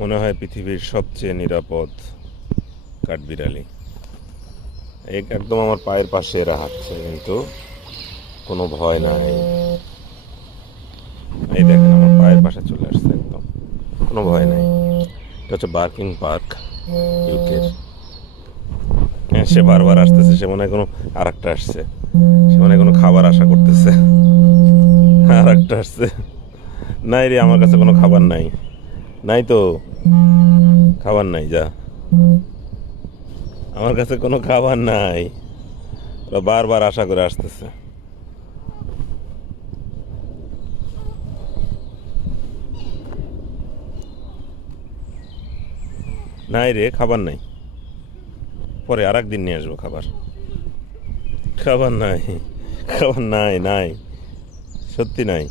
মনে হয় পৃথিবীর সবচেয়ে নিরাপদ কাঠবিড়ালি। একদম আমার পায়ের পাশে এরা হাঁটছে, কিন্তু কোনো ভয় নাই। এই দেখেন, আমার পায়ের পাশে চলে আসছে, একদম কোনো ভয় নাই। এটা হচ্ছে বার্কিং পার্ক, ইউকের। হ্যাঁ, সে বারবার আসতেছে, সে মনে হয় কোনো আর একটা আসছে, সে মনে হয় কোনো খাবার আশা করতেছে। আর একটা আসছে। নাই রে, আমার কাছে কোনো খাবার নাই। নাই তো, খাবার নাই, যা। আমার কাছে কোনো খাবার নাই। ওরা বারবার আশা করে আসতেছে। নাই রে, খাবার নাই। পরে আর একদিন নিয়ে আসবো খাবার। খাবার নাই, খাবার নাই, নাই, সত্যি নাই।